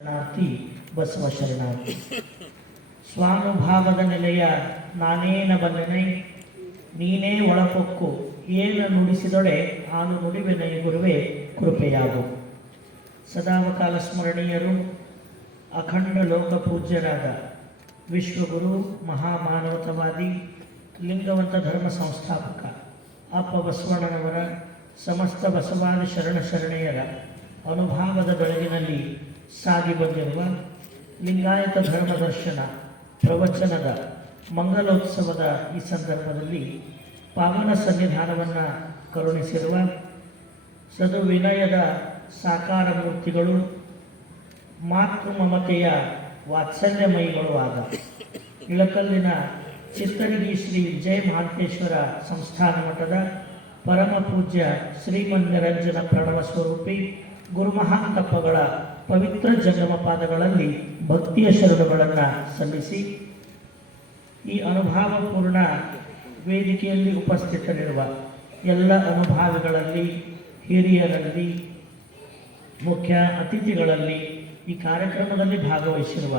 ಶರಣಾರ್ಥಿ ಬಸವ ಶರಣಾರ್ಥಿ ಸ್ವಾನುಭಾವದ ನೆಲೆಯ ನಾನೇನ ಬಲ್ಲನೆ ನೀನೇ ಒಳಪೊಕ್ಕು ಏನು ನುಡಿಸಿದೊಡೆ ಆನು ನುಡಿವೆನೈ ಗುರುವೆ ಕೃಪೆಯಾಗು. ಸದಾವಕಾಲ ಸ್ಮರಣೀಯರು ಅಖಂಡ ಲೋಕ ಪೂಜ್ಯರಾದ ವಿಶ್ವಗುರು ಮಹಾಮಾನವತವಾದಿ ಲಿಂಗವಂತ ಧರ್ಮ ಸಂಸ್ಥಾಪಕ ಅಪ್ಪ ಬಸವಣ್ಣನವರ ಸಮಸ್ತ ಬಸವಾದಿ ಶರಣೆಯರ ಅನುಭಾವದ ಬೆಳಗಿನಲ್ಲಿ ಸಾಗಿ ಬಂದಿರುವ ಲಿಂಗಾಯತ ಧರ್ಮ ದರ್ಶನ ಪ್ರವಚನದ ಮಂಗಲೋತ್ಸವದ ಈ ಸಂದರ್ಭದಲ್ಲಿ ಪಾವನ ಸನ್ನಿಧಾನವನ್ನು ಕರುಣಿಸಿರುವ ಸದು ವಿನಯದ ಸಾಕಾರ ಮೂರ್ತಿಗಳು, ಮಾತೃ ಮಮತೆಯ ವಾತ್ಸಲ್ಯಮಯಿಗಳು ಆದ ಇಳಕಲ್ಲಿನ ಚಿತ್ತರಿಗಿ ಶ್ರೀ ಜಯ ಮಹಾಂತೇಶ್ವರ ಸಂಸ್ಥಾನ ಮಠದ ಪರಮ ಪೂಜ್ಯ ಶ್ರೀಮನ್ ನಿರಂಜನ ಪ್ರಣವ ಸ್ವರೂಪಿ ಗುರುಮಹಾಂತಪ್ಪಗಳ ಪವಿತ್ರ ಜಂಗಮ ಪಾದಗಳಲ್ಲಿ ಭಕ್ತಿಯ ಶರಣುಗಳನ್ನು ಸಲ್ಲಿಸಿ, ಈ ಅನುಭಾವಪೂರ್ಣ ವೇದಿಕೆಯಲ್ಲಿ ಉಪಸ್ಥಿತರಿರುವ ಎಲ್ಲ ಅನುಭಾವಿಗಳಲ್ಲಿ, ಹಿರಿಯರಲ್ಲಿ, ಮುಖ್ಯ ಅತಿಥಿಗಳಲ್ಲಿ, ಈ ಕಾರ್ಯಕ್ರಮದಲ್ಲಿ ಭಾಗವಹಿಸಿರುವ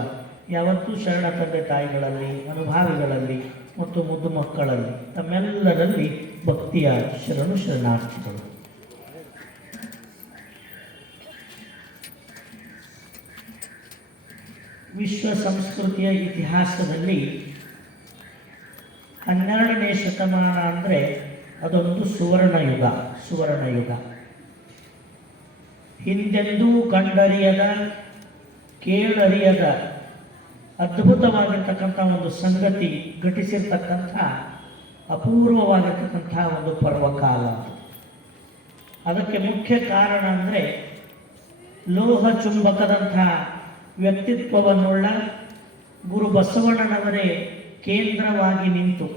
ಯಾವತ್ತೂ ಶರಣ ತಂದೆ ತಾಯಿಗಳಲ್ಲಿ, ಅನುಭಾವಿಗಳಲ್ಲಿ ಮತ್ತು ಮುದ್ದು ಮಕ್ಕಳಲ್ಲಿ ತಮ್ಮೆಲ್ಲರಲ್ಲಿ ಭಕ್ತಿಯ ಶರಣಾರ್ಥಿಗಳು. ವಿಶ್ವ ಸಂಸ್ಕೃತಿಯ ಇತಿಹಾಸದಲ್ಲಿ 12ನೇ ಶತಮಾನ ಅಂದರೆ ಅದೊಂದು ಸುವರ್ಣಯುಗ. ಹಿಂದೆಂದೂ ಕಂಡರಿಯದ, ಕೇಳರಿಯದ ಅದ್ಭುತವಾಗಿರ್ತಕ್ಕಂಥ ಒಂದು ಸಂಗತಿ ಘಟಿಸಿರ್ತಕ್ಕಂಥ ಅಪೂರ್ವವಾಗಿರ್ತಕ್ಕಂಥ ಒಂದು ಪರ್ವಕಾಲ. ಅದಕ್ಕೆ ಮುಖ್ಯ ಕಾರಣ ಅಂದರೆ ಲೋಹ ಚುಂಬಕದಂಥ ವ್ಯಕ್ತಿತ್ವವನ್ನುಳ್ಳ ಗುರು ಬಸವಣ್ಣನವರೇ ಕೇಂದ್ರವಾಗಿ ನಿಂತು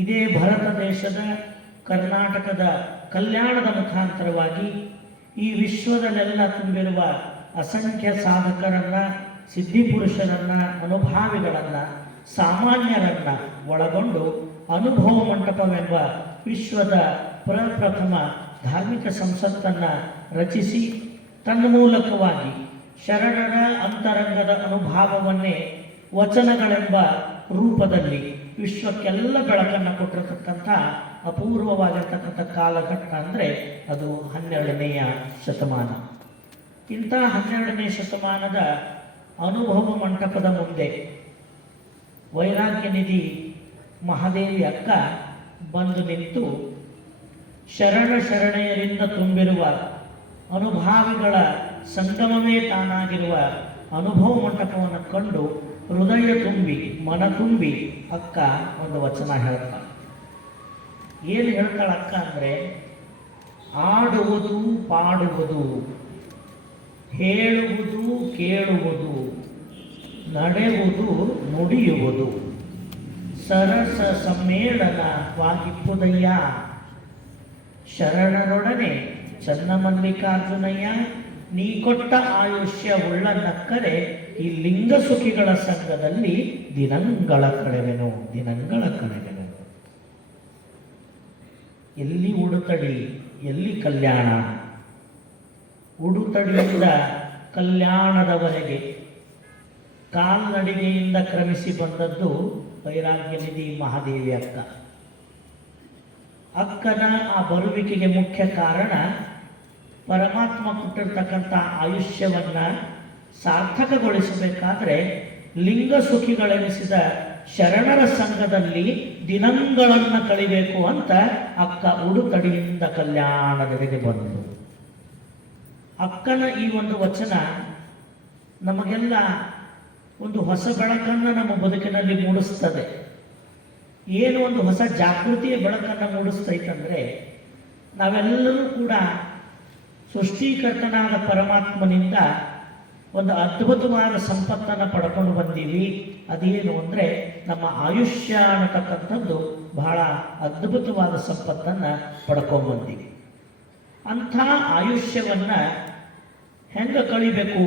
ಇದೇ ಭಾರತ ದೇಶದ ಕರ್ನಾಟಕದ ಕಲ್ಯಾಣದ ಮುಖಾಂತರವಾಗಿ ಈ ವಿಶ್ವದಲ್ಲೆಲ್ಲ ತುಂಬಿರುವ ಅಸಂಖ್ಯ ಸಾಧಕರನ್ನು, ಸಿದ್ಧಿಪುರುಷರನ್ನು, ಅನುಭಾವಿಗಳನ್ನು, ಸಾಮಾನ್ಯರನ್ನು ಒಳಗೊಂಡು ಅನುಭವ ಮಂಟಪವೆಂಬ ವಿಶ್ವದ ಪ್ರಪ್ರಥಮ ಧಾರ್ಮಿಕ ಸಂಸತ್ತನ್ನು ರಚಿಸಿ ತನ್ನ ಮೂಲಕವಾಗಿ ಶರಣರ ಅಂತರಂಗದ ಅನುಭಾವವನ್ನೇ ವಚನಗಳೆಂಬ ರೂಪದಲ್ಲಿ ವಿಶ್ವಕ್ಕೆಲ್ಲ ಬೆಳಕನ್ನು ಕೊಟ್ಟಿರತಕ್ಕಂಥ ಅಪೂರ್ವವಾಗಿರ್ತಕ್ಕಂಥ ಕಾಲಘಟ್ಟ ಅಂದರೆ ಅದು 12ನೇ ಶತಮಾನ. ಇಂಥ 12ನೇ ಶತಮಾನದ ಅನುಭವ ಮಂಟಪದ ಮುಂದೆ ವೈರಾಗ್ಯ ಮಹಾದೇವಿ ಅಕ್ಕ ಬಂದು ನಿಂತು ಶರಣೆಯರಿಂದ ತುಂಬಿರುವ ಅನುಭಾವಿಗಳ ಸಂಗಮವೇ ತಾನಾಗಿರುವ ಅನುಭವ ಮಂಟಪವನ್ನು ಕಂಡು ಹೃದಯ ತುಂಬಿ ಮನ ತುಂಬಿ ಅಕ್ಕ ಒಂದು ವಚನ ಹೇಳ್ತಾಳೆ. ಏನು ಹೇಳ್ತಾಳೆ ಅಕ್ಕ ಅಂದರೆ, ಆಡುವುದು ಪಾಡುವುದು, ಹೇಳುವುದು ಕೇಳುವುದು, ನಡೆಯುವುದು ನುಡಿಯುವುದು, ಸರಸ ಸಮ್ಮೇಳನವಾಗಿಪ್ಪುದಯ್ಯ, ಶರಣರೊಡನೆ ಚನ್ನಮಲ್ಲಿಕಾರ್ಜುನಯ್ಯ, ನೀ ಕೊಟ್ಟ ಆಯುಷ್ಯ ಉಳ್ಳ ನಕ್ಕರೆ ಈ ಲಿಂಗ ಸುಖಿಗಳ ಸಂಘದಲ್ಲಿ ದಿನಗಳ ಕಳೆವೆನು. ಎಲ್ಲಿ ಉಡುತಡಿ, ಎಲ್ಲಿ ಕಲ್ಯಾಣ. ಉಡುತಡಿಯಿಂದ ಕಲ್ಯಾಣದವರೆಗೆ ಕಾಲ್ನಡಿಗೆಯಿಂದ ಕ್ರಮಿಸಿ ಬಂದದ್ದು ವೈರಾಗ್ಯ ಮಹಾದೇವಿ ಅಕ್ಕ. ಅಕ್ಕನ ಆ ಬರುವಿಕೆಗೆ ಮುಖ್ಯ ಕಾರಣ ಪರಮಾತ್ಮ ಕೊಟ್ಟಿರ್ತಕ್ಕಂಥ ಆಯುಷ್ಯವನ್ನು ಸಾರ್ಥಕಗೊಳಿಸಬೇಕಾದ್ರೆ ಲಿಂಗ ಸುಖಿಗಳೆನಿಸಿದ ಶರಣರ ಸಂಘದಲ್ಲಿ ದಿನಗಳನ್ನು ಕಳಿಬೇಕು ಅಂತ ಅಕ್ಕ ಉಡುತಡಿಯಿಂದ ಕಲ್ಯಾಣದೆಡೆಗೆ ಬಂದರು. ಅಕ್ಕನ ಈ ಒಂದು ವಚನ ನಮಗೆಲ್ಲ ಒಂದು ಹೊಸ ಬೆಳಕನ್ನು ನಮ್ಮ ಬದುಕಿನಲ್ಲಿ ಮೂಡಿಸ್ತದೆ. ಏನು ಒಂದು ಹೊಸ ಜಾಗೃತಿಯ ಬೆಳಕನ್ನು ಮೂಡಿಸ್ತೈತಂದರೆ, ನಾವೆಲ್ಲರೂ ಕೂಡ ಸೃಷ್ಟಿಕರ್ತನಾದ ಪರಮಾತ್ಮನಿಂದ ಒಂದು ಅದ್ಭುತವಾದ ಸಂಪತ್ತನ್ನು ಪಡ್ಕೊಂಡು ಬಂದೀವಿ. ಅದೇನು ಅಂದರೆ ನಮ್ಮ ಆಯುಷ್ಯ ಅನ್ನತಕ್ಕಂಥದ್ದು ಬಹಳ ಅದ್ಭುತವಾದ ಸಂಪತ್ತನ್ನು ಪಡ್ಕೊಂಡ್ಬಂದೀವಿ. ಅಂಥ ಆಯುಷ್ಯವನ್ನು ಹೆಂಗೆ ಕಳಿಬೇಕು,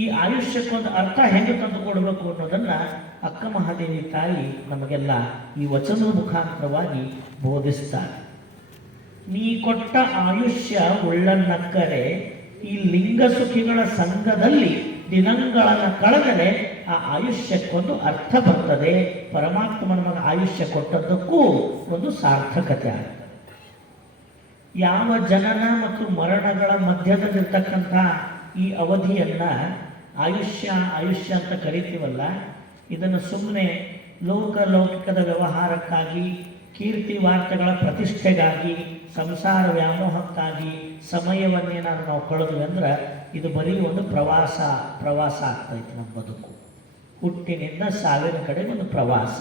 ಈ ಆಯುಷ್ಯಕ್ಕೊಂದು ಅರ್ಥ ಹೆಂಗೆ ತಂದುಕೊಡ್ಬೇಕು ಅನ್ನೋದನ್ನು ಅಕ್ಕ ಮಹಾದೇವಿ ತಾಯಿ ನಮಗೆಲ್ಲ ಈ ವಚನದ ಮುಖಾಂತರವಾಗಿ ಬೋಧಿಸ್ತಾರೆ. ನೀ ಕೊಟ್ಟ ಆಯುಷ್ಯ ಉಳ್ಳನ್ನಕ್ಕರೆ ಈ ಲಿಂಗ ಸುಖಿಗಳ ಸಂಘದಲ್ಲಿ ದಿನಗಳನ್ನು ಕಳೆದರೆ ಆ ಆಯುಷ್ಯಕ್ಕೊಂದು ಅರ್ಥ ಬರ್ತದೆ. ಪರಮಾತ್ಮ ನಮಗೆ ಆಯುಷ್ಯ ಕೊಟ್ಟದ್ದಕ್ಕೂ ಒಂದು ಸಾರ್ಥಕತೆ ಆಗುತ್ತೆ. ಯಾವ ಜನನ ಮತ್ತು ಮರಣಗಳ ಮಧ್ಯದಲ್ಲಿರ್ತಕ್ಕಂಥ ಈ ಅವಧಿಯನ್ನ ಆಯುಷ್ಯ ಅಂತ ಕರಿತೀವಲ್ಲ, ಇದನ್ನು ಸುಮ್ಮನೆ ಲೌಕಿಕದ ವ್ಯವಹಾರಕ್ಕಾಗಿ, ಕೀರ್ತಿ ವಾರ್ತೆಗಳ ಪ್ರತಿಷ್ಠೆಗಾಗಿ, ಸಂಸಾರ ವ್ಯಾಮೋಹಕ್ಕಾಗಿ ಸಮಯವನ್ನೇನಾದ್ರು ನಾವು ಕಳೆದ್ವಿ ಅಂದ್ರೆ ಇದು ಬರೀ ಒಂದು ಪ್ರವಾಸ ಆಗ್ತೈತೆ. ನಮ್ಮ ಬದುಕು ಹುಟ್ಟಿನಿಂದ ಸಾವಿನ ಕಡೆ ಒಂದು ಪ್ರವಾಸ.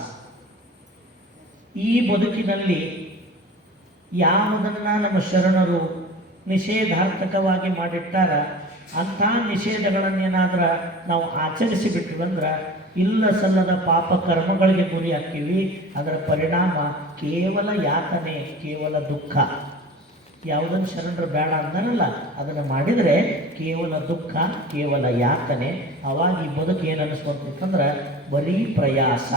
ಈ ಬದುಕಿನಲ್ಲಿ ಯಾವುದನ್ನ ನಮ್ಮ ಶರಣರು ನಿಷೇಧಾರ್ಥಕವಾಗಿ ಮಾಡಿಟ್ಟಾರ ಅಂಥ ನಿಷೇಧಗಳನ್ನೇನಾದ್ರ ನಾವು ಆಚರಿಸಿ ಬಿಟ್ಟಿವಂದ್ರೆ ಇಲ್ಲ ಸಲ್ಲದ ಪಾಪ ಕರ್ಮಗಳಿಗೆ ಗುರಿ ಹಾಕ್ತೀವಿ. ಅದರ ಪರಿಣಾಮ ಕೇವಲ ಯಾತನೆ, ಕೇವಲ ದುಃಖ. ಯಾವುದನ್ನು ಶರಣರು ಬೇಡ ಅಂದನಲ್ಲ, ಅದನ್ನು ಮಾಡಿದರೆ ಕೇವಲ ದುಃಖ, ಕೇವಲ ಯಾತನೆ. ಅವಾಗ ಈ ಬದುಕು ಏನು ಅನ್ನಿಸ್ಕೊಂತಿತ್ತಂದ್ರೆ ಬರೀ ಪ್ರಯಾಸ.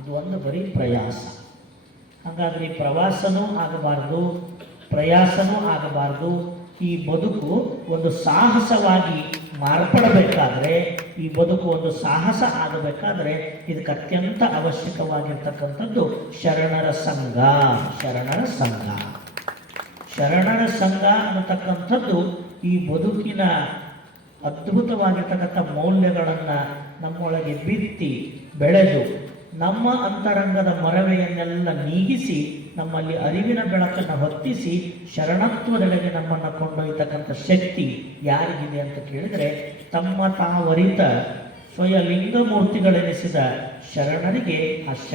ಇದು ಒಂದು ಬರೀ ಪ್ರಯಾಸ. ಹಾಗಾದ್ರೆ ಈ ಪ್ರವಾಸನೂ ಆಗಬಾರ್ದು, ಪ್ರಯಾಸನೂ ಆಗಬಾರ್ದು. ಈ ಬದುಕು ಒಂದು ಸಾಹಸವಾಗಿ ಮಾರ್ಪಡಬೇಕಾದ್ರೆ, ಈ ಬದುಕು ಒಂದು ಸಾಹಸ ಆಗಬೇಕಾದ್ರೆ ಇದಕ್ಕೆ ಅತ್ಯಂತ ಅವಶ್ಯಕವಾಗಿರ್ತಕ್ಕಂಥದ್ದು ಶರಣರ ಸಂಘ. ಶರಣರ ಸಂಘ ಅನ್ನತಕ್ಕಂಥದ್ದು ಈ ಬದುಕಿನ ಅದ್ಭುತವಾಗಿರ್ತಕ್ಕಂಥ ಮೌಲ್ಯಗಳನ್ನು ನಮ್ಮೊಳಗೆ ಬಿತ್ತಿ ಬೆಳೆದು ನಮ್ಮ ಅಂತರಂಗದ ಮರವೆಯನ್ನೆಲ್ಲ ನೀಗಿಸಿ ನಮ್ಮಲ್ಲಿ ಅರಿವಿನ ಬೆಳಕನ್ನು ಹೊತ್ತಿಸಿ ಶರಣತ್ವದೆಡೆಗೆ ನಮ್ಮನ್ನು ಕೊಂಡೊಯ್ತಕ್ಕಂಥ ಶಕ್ತಿ ಯಾರಿಗಿದೆ ಅಂತ ಕೇಳಿದರೆ ತಮ್ಮ ತಾವರಿತ ಸ್ವಯಲಿಂಗ ಮೂರ್ತಿಗಳೆನಿಸಿದ ಶರಣರಿಗೆ ಆ ಶಕ್ತಿ